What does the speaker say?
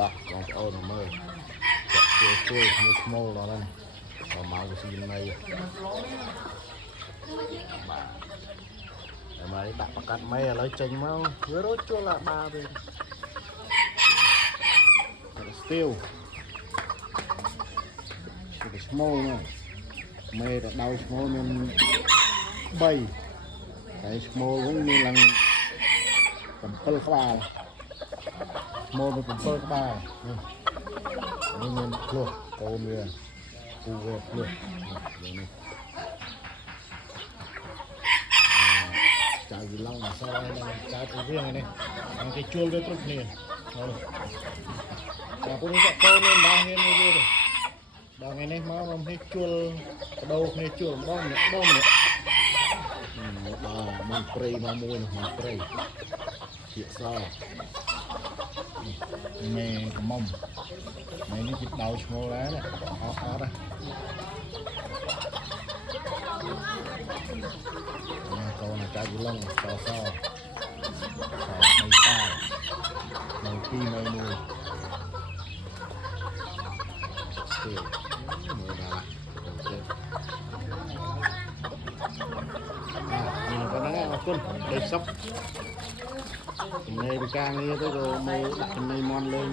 TikTok បងប្អូនមើលជួយមួយស្មូលដល់ហ្នឹងដល់មកវាស៊ីនៃបាទតែមកដាក់ប្រកាត់មេឥឡូវចេញមកវារត់ជួលអាបាវិញស្ទៀវគឺស្មូលមកមេទៅដល់ស្មូលមាន3ហើយស្មូលវិញមានឡើង7ក្បាលស្មូលមាន7ក្បាលនេះមានភ្លោះកូនវាគូវាភ្លោះនេះចៅវិឡងអសរហ្នឹងចៅទៅវិញនេះអង្គគេជួលវាគ្រប់គ្នាហើយតែពួកនេះកូនមានដល់ហ៊ានមួយទៀតដល់ថ្ងៃនេះមកខ្ញុំនេះជួលបដូរគ្នាជួលម្ដងម្នាក់ដល់មិនព្រៃមកមួយមិនព្រៃជាសមេកំមុំមេនេះគេដោឈ្មោះដែរអត់កូនចៅវិលងសនៃតានៅទីនៅមួយទីមើលដល់នេះប៉ុណ្ណឹងអរគុណដូចសុខចំណេពីការងារទៅក៏មើលដាក់ចំណេមន់លេង